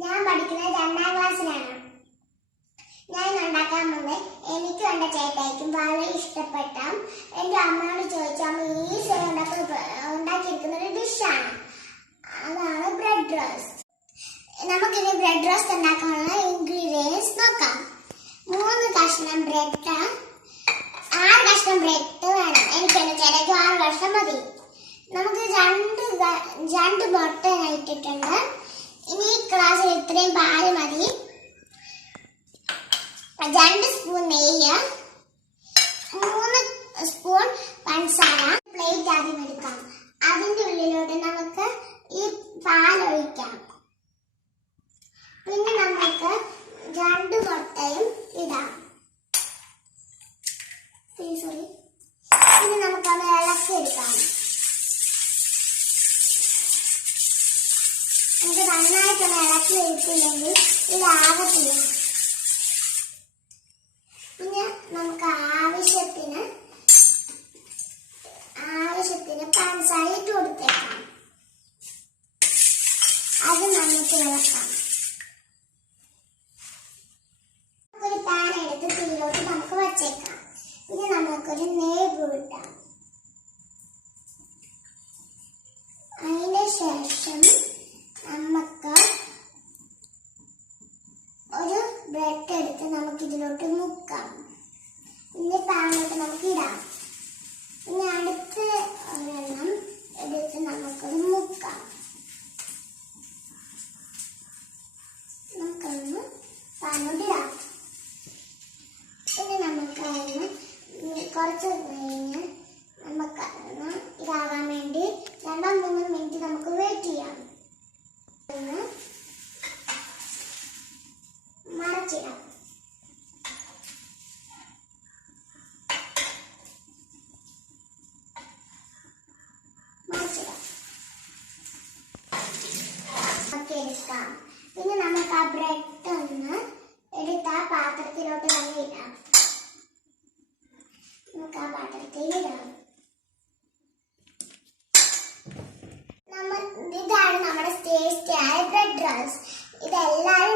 ഞാൻ പഠിക്കുന്നത് 2ാം ക്ലാസ്സിലാണ്. ഞാൻ ഉണ്ടാക്കാൻ പോകുന്നത് എനിക്ക് എൻ്റെ ചേട്ടായിക്കും വളരെ ഇഷ്ടപ്പെട്ട എൻ്റെ അമ്മയോട് ചോദിച്ചു അമ്മ ഈസിയായി ഉണ്ടാക്കിയിരിക്കുന്ന ഒരു ഡിഷാണ്. അതാണ് ബ്രെഡ് റോസ്റ്റ്. നമുക്കിനി ബ്രെഡ് റോസ്റ്റ് ഉണ്ടാക്കാനുള്ള ഇൻഗ്രീഡിയൻസ് നോക്കാം. 3 കഷ്ണം ബ്രെഡ്, 6 കഷ്ണം ബ്രെഡ് വേണം. എനിക്ക് എൻ്റെ ചേട്ടായിക്ക് 6 കഷ്ണം മതി. നമുക്ക് 2 മുട്ട ഇട്ടിട്ടുണ്ട്. ഇനി ഈ ക്ലാസ്സിൽ ഇത്രയും പാല് മതി. 2 സ്പൂൺ നെയ്യ്, 3 സ്പൂൺ പഞ്ചസാര. പ്ലേറ്റ് ആദ്യം എടുക്കാം. അതിൻ്റെ ഉള്ളിലോട്ട് നമുക്ക് ഈ പാലൊഴിക്കാം. പിന്നെ നമുക്ക് 2 മുട്ടയും ഇടാം. പിന്നെ നമുക്കൊന്ന് ഇളക്കിയെടുക്കാം. നമുക്ക് നന്നായിട്ടൊന്ന് ഇളക്കി എടുത്തില്ലെങ്കിൽ ഇതാകത്തില്ല. പിന്നെ നമുക്ക് ആവശ്യത്തിന് പഞ്ചസാര ഇട്ട് കൊടുത്തേക്കാം. അത് നമുക്ക് ഇളക്കാം. ഒരു പാൻ എടുത്ത് തീയിലോട്ട് നമുക്ക് വച്ചേക്കാം. പിന്നെ നമുക്കൊരു നെയ്യ് ഇട്ടാം. അതിന് ശേഷം നമുക്ക് ഒരു ബ്രെഡ് എടുത്ത് നമുക്ക് ഇതിലോട്ട് മുക്കാം. പിന്നെ പാനിലോട്ട് നമുക്ക് ഇടാം. പിന്നെ അടുത്ത് ഒരെണ്ണം എടുത്ത് നമുക്കൊന്ന് മുക്കാം. നമുക്കൊന്ന് പാനിലോട്ട് ഇടാം. പിന്നെ നമുക്ക് അതിന് കുറച്ച് കഴിഞ്ഞ് നമുക്ക് ഇതാകാൻ വേണ്ടി 2-3 മിനിറ്റ് നമുക്ക് വെയിറ്റ് ചെയ്യാം. മറച്ചിടാം. എടുക്കാം. പിന്നെ നമുക്ക് ആ ബ്രെഡ് ഒന്ന് എടുത്ത് ആ പാത്രത്തിലോട്ട് തന്നെ ഇടാം. നമുക്ക് ആ പാത്രത്തിൽ ഇടാം. ഇതാണ് നമ്മുടെ ടേസ്റ്റിയായ ബ്രെഡ് റോസ്റ്റ്. ഇതെല്ലാവരും